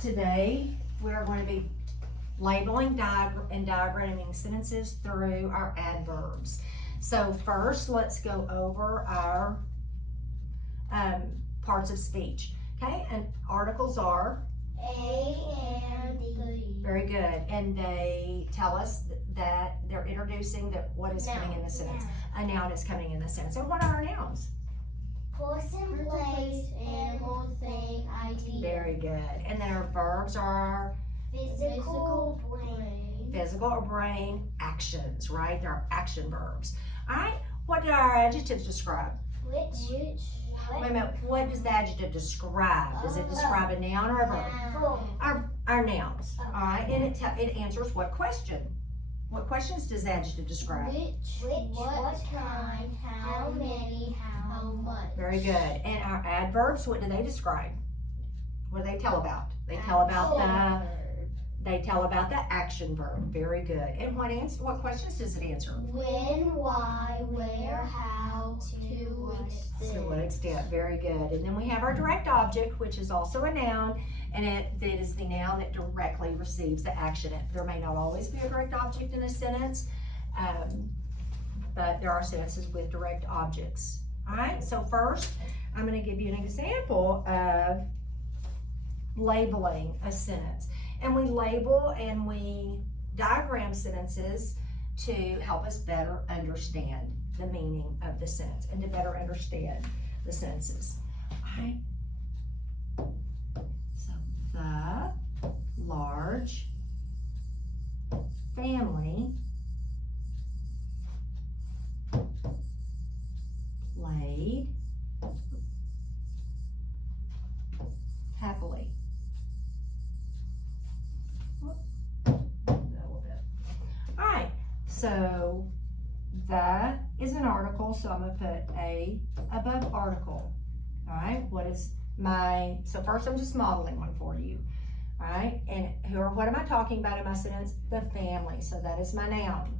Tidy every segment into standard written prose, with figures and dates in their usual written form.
today we're going to be labeling and diagramming sentences through our adverbs. So first, let's go over our parts of speech. Okay, and articles are A and B. very good, and they tell us that they're introducing what is coming in the sentence. A noun is coming in the sentence. So what are our nouns? Person, place, animal, thing, idea. Very good. And then our verbs are Physical, brain. physical or brain actions, right? They're action verbs. All right. What do our adjectives describe? Which? Wait a minute. What does the adjective describe? Does it describe a noun or a verb? Our nouns. All right. And it answers what question? What questions does the adjective describe? Which, what kind, how many, how much. Very good. And our adverbs, what do they describe? What do they tell about? They tell about the action verb. Very good. And what questions does it answer? When, why, where, how, To what extent? Very good. And then we have our direct object, which is also a noun, and it is the noun that directly receives the action. There may not always be a direct object in a sentence, but there are sentences with direct objects. All right, so first, I'm going to give you an example of labeling a sentence. And we label and we diagram sentences to help us better understand the meaning of the sentence and to better understand the sentences. All right. So, the large family played happily. Alright, so the is an article, so I'm going to put A above article. Alright, so first I'm just modeling one for you. Alright, and what am I talking about in my sentence? The family, so that is my noun.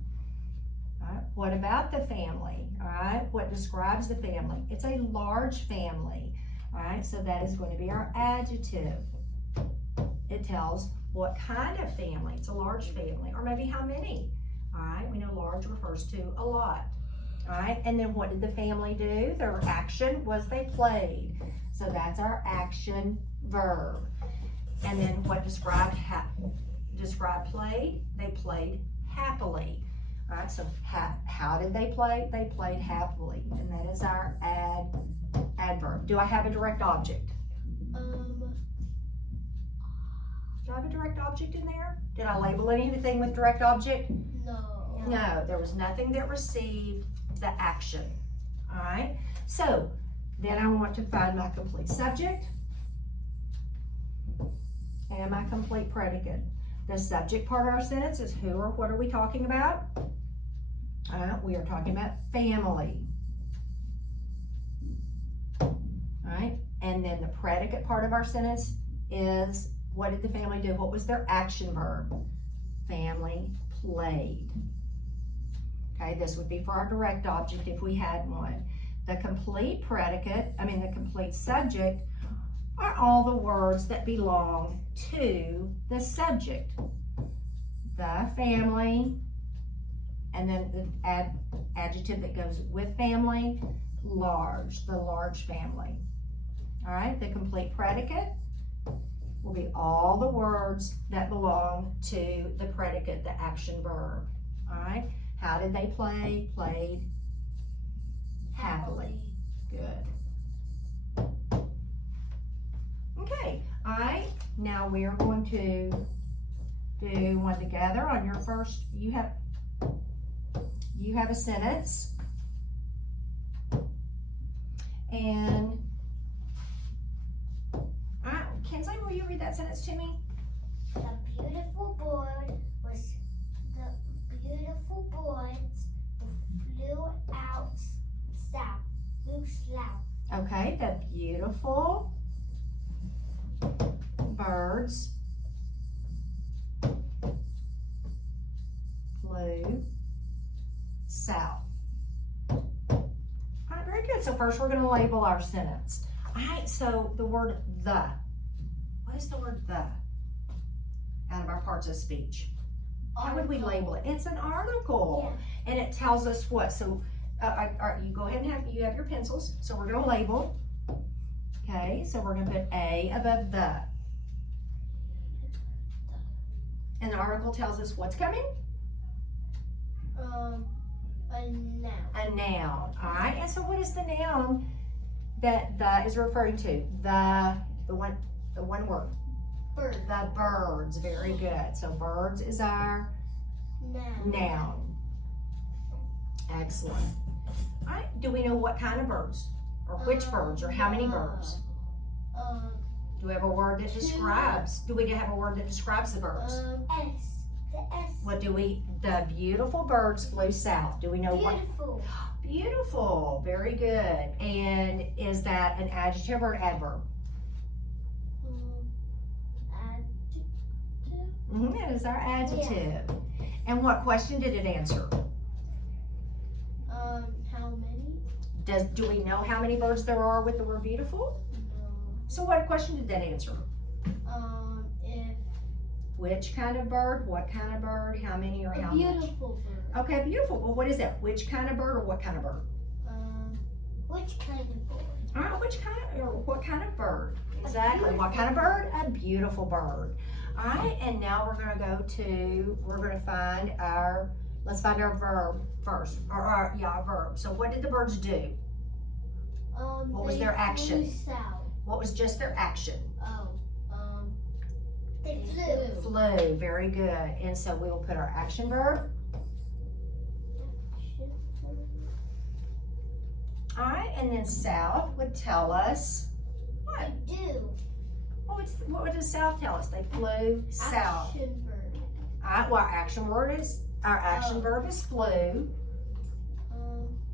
Alright, what about the family? Alright, what describes the family? It's a large family. Alright, so that is going to be our adjective. It tells what kind of family. It's a large family, or maybe how many. All right, we know large refers to a lot. All right, and then what did the family do? Their action was they played. So that's our action verb. And then what described played? They played happily. All right, so how did they play? They played happily, and that is our adverb. Do I have a direct object? Do I have a direct object in there? Did I label anything with direct object? No, there was nothing that received the action. All right, so then I want to find my complete subject and my complete predicate. The subject part of our sentence is who or what are we talking about? We are talking about family. All right, and then the predicate part of our sentence is what did the family do? What was their action verb? Family played. Okay, this would be for our direct object if we had one. The complete subject are all the words that belong to the subject. The family, and then the adjective that goes with family, large, the large family. All right, the complete predicate will be all the words that belong to the predicate, the action verb. All right, how did they play? Played happily. Good. Okay, all right, now we are going to do one together. On your first, you have a sentence, and Kinsley, will you read that sentence to me? The beautiful birds flew out south. Okay, the beautiful birds flew south. All right, very good. So first we're going to label our sentence. All right, so the word the. What is the word the? out of our parts of speech? How would we label it? It's an article. Yeah. And it tells us what? So, you go ahead and have your pencils. So we're gonna label. Okay, so we're gonna put A above the. And the article tells us what's coming? A noun. A noun, all right? And so what is the noun that the is referring to? The one word. Bird. The birds, very good. So birds is our noun. Excellent. All right, do we know what kind of birds? Or which birds, or how many birds? Do we have a word that describes? Do we have a word that describes the birds? S. The S. What do we? The beautiful birds flew south. Do we know Beautiful. what? Beautiful. Very good. And is that an adjective or an adverb? Adjective. It is our adjective. And what question did it answer? How many? Do we know how many birds there are with the word beautiful? No. So what question did that answer? If. Which kind of bird? What kind of bird? How many or how much? Beautiful bird. Okay, beautiful. Well, what is that? Which kind of bird or what kind of bird? Which kind of bird? All right, which kind of, or what kind of bird? Exactly. What kind of bird? A beautiful bird. All right, and now we're going to find let's find our verb first. Our verb. So what did the birds do? What was their action? Flew south. What was just their action? They flew. Flew, very good. And so we will put our action verb. All right, and then south would tell us what? They do. What does south tell us? They flew south. Action verb. All right, well, our action verb is flew.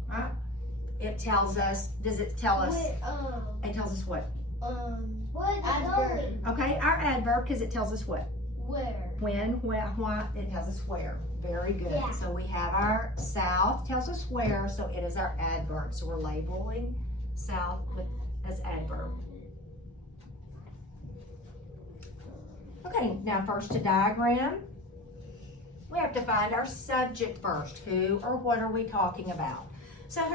Right? It tells us, does it tell us? It tells us what? Adverb. Okay, our adverb, because it tells us what? Where. When, what, it tells us where. Very good. Yeah. So we have our south tells us where, so it is our adverb. So we're labeling south as adverb. Okay, now first to diagram. We have to find our subject first. Who or what are we talking about? So who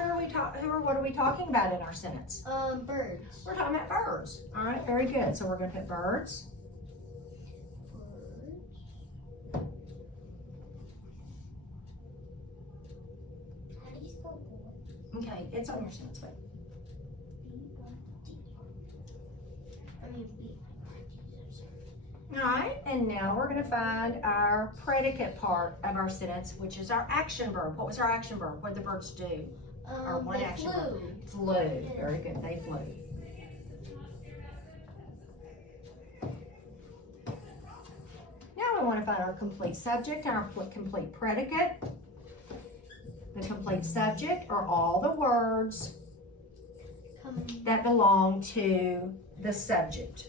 or what are we talking about in our sentence? Birds. We're talking about birds. All right, very good. So we're going to put birds. How do you spell boy? Okay, it's on your sentence. Wait. All right, and now we're going to find our predicate part of our sentence, which is our action verb. What was our action verb? What did the birds do? Our one they action flew. verb. Flew. Very good. They flew. Now we want to find our complete subject and our complete predicate. The complete subject are all the words that belong to the subject.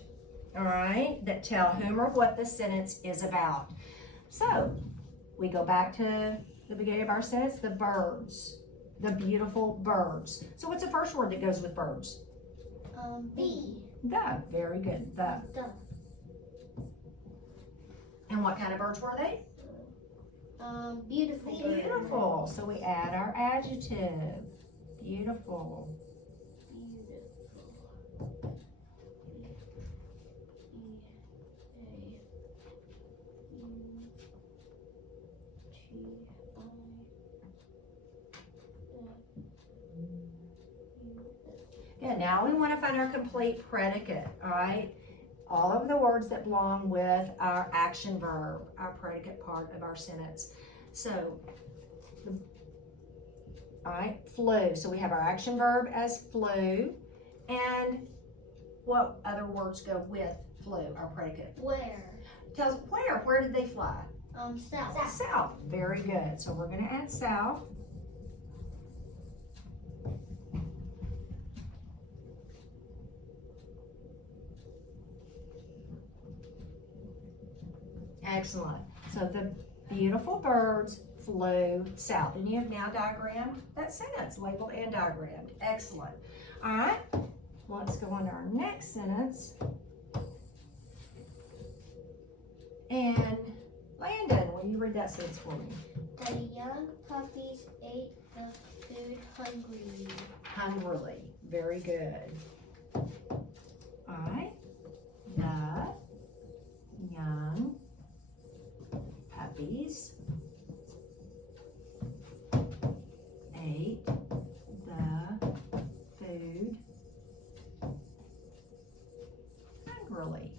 All right, that tell whom or what the sentence is about. So we go back to the beginning of our sentence, the birds, the beautiful birds. So what's the first word that goes with birds? B. The, very good, the. And what kind of birds were they? Beautiful. Beautiful. So we add our adjective, beautiful. Yeah, now we want to find our complete predicate, all right? All of the words that belong with our action verb, our predicate part of our sentence. So, all right, flew. So we have our action verb as flew. And what other words go with flew, our predicate? Where? Tells where. Where did they fly? South. South. Very good. So we're going to add south. Excellent. So the beautiful birds flew south. And you have now diagrammed that sentence, labeled and diagrammed. Excellent. All right, let's go on to our next sentence. And read that sentence for me? The young puppies ate the food hungrily. Hungrily. Very good. All right. The young puppies ate the food hungrily.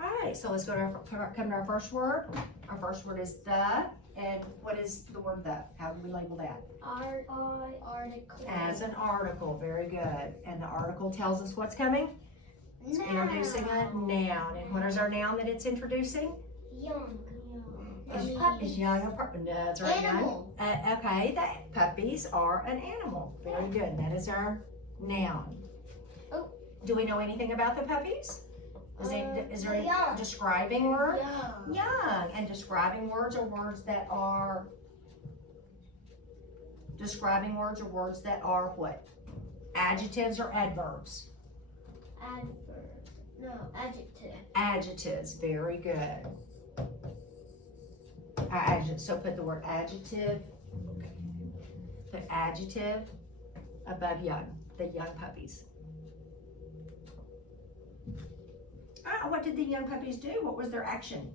All right, so let's go to come to our first word. Our first word is the, and what is the word the? How do we label that? Article. As an article, very good. And the article tells us what's coming? It's introducing a noun. And what is our noun that it's introducing? Young. Is young a no, that's right. Animal. Okay, the puppies are an animal. Very good. That is our noun. Oh. Do we know anything about the puppies? Is there young. a describing word? Young. Young. And describing words are words that are what? Adjectives or adverbs? Adverb. No, adjective. Adjectives. Very good. So put the word adjective. Put adjective above young. The young puppies. What did the young puppies do? What was their action?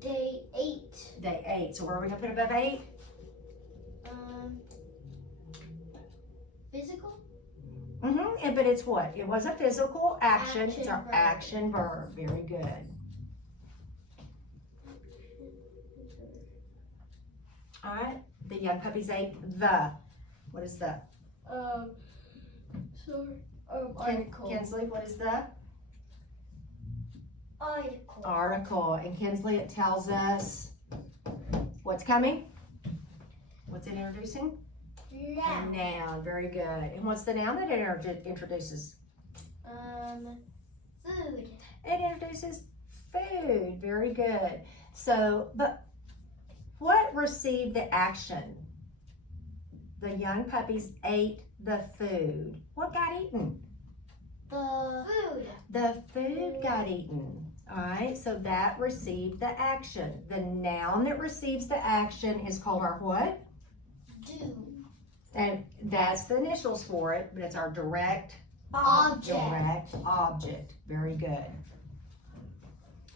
They ate. They ate. So where are we going to put above 8? Physical? Mm-hmm. But it's what? It was a physical action. It's our verb. action verb. Very good. All right. The young puppies ate the. What is the? Article. Kinsley, what is the? Article. Article. And Kinsley, it tells us what's coming? What's it introducing? Noun. A noun. Very good. And what's the noun that it introduces? Food. It introduces food. Very good. So, but what received the action? The young puppies ate the food. What got eaten? The food. The food got eaten. All right, so that received the action. The noun that receives the action is called our what? Do. And that's the initials for it, but it's our direct Object. object. Very good.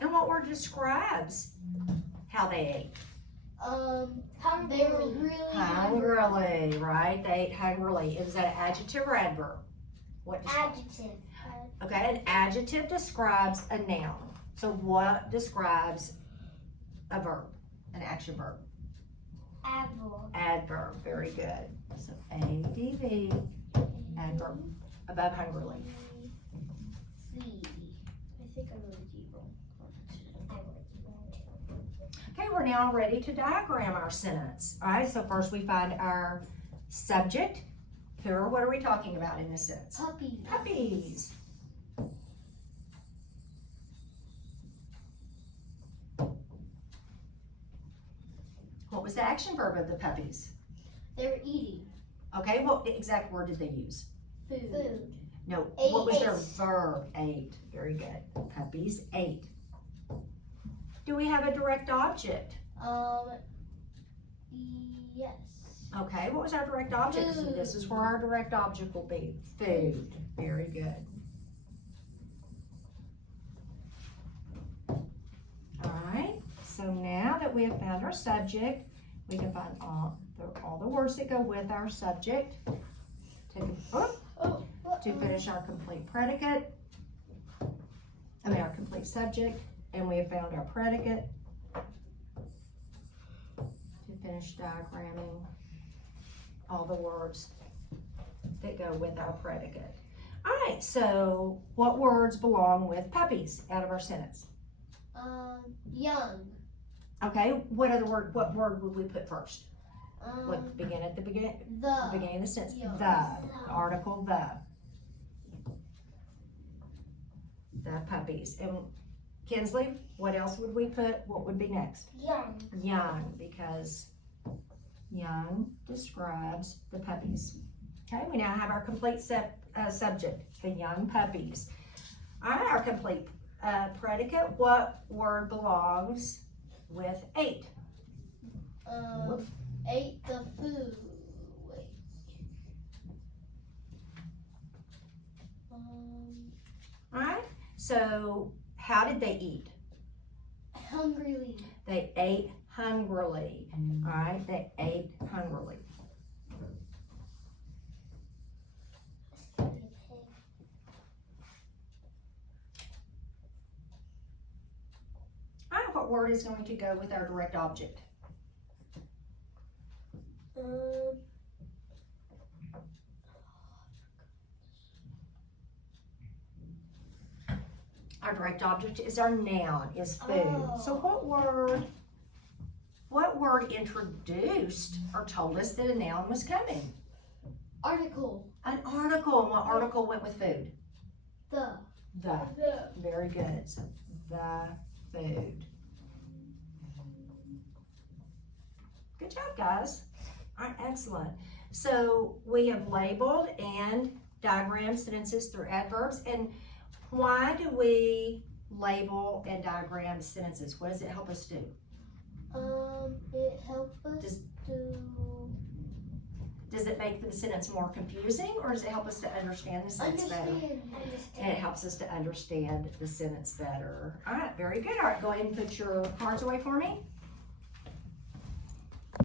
And what word describes how they ate? They were really Hungrily, right? They ate hungrily. Is that an adjective or adverb? What describes? Adjective. Okay, an adjective describes a noun. So what describes a verb, an action verb? Adverb. Adverb, very good. So ADV, adverb, above hungrily. Feed. I think I wrote a D wrong. Okay, we're now ready to diagram our sentence. All right, so first we find our subject. What are we talking about in this sentence? Puppy. Puppies. What was the action verb of the puppies? They were eating. Okay, what exact word did they use? Food. No, Ate. what was their verb? Ate. Very good. Puppies ate. Do we have a direct object? Yes. Okay, what was our direct object? So this is where our direct object will be. Food. Very good. All right, so now that we have found our subject, we can find all the words that go with our subject to finish our complete predicate. Our complete subject, and we have found our predicate to finish diagramming all the words that go with our predicate. All right, so what words belong with puppies out of our sentence? Young. Okay, what word would we put first? What begin at the beginning of the sentence? Young. The article the puppies. And Kinsley, what else would we put? What would be next? Young. Young, because young describes the puppies. Okay, we now have our complete subject, the young puppies. All right, our complete predicate, what word belongs with ate? Ate the food. Wait. Alright, so how did they eat? Hungrily. They ate hungrily. Alright, they ate hungrily. Alright, what word is going to go with our direct object? Our direct object is our noun, is food. Oh. So what word introduced or told us that a noun was coming? Article. An article. And what article went with food? The. The. Very good. So the food. Good job, guys. All right, excellent. So we have labeled and diagrammed sentences through adverbs. And why do we label and diagram sentences? What does it help us do? It helps us Does it make the sentence more confusing, or does it help us to understand the sentence better? And it helps us to understand the sentence better. All right, very good. All right, go ahead and put your cards away for me.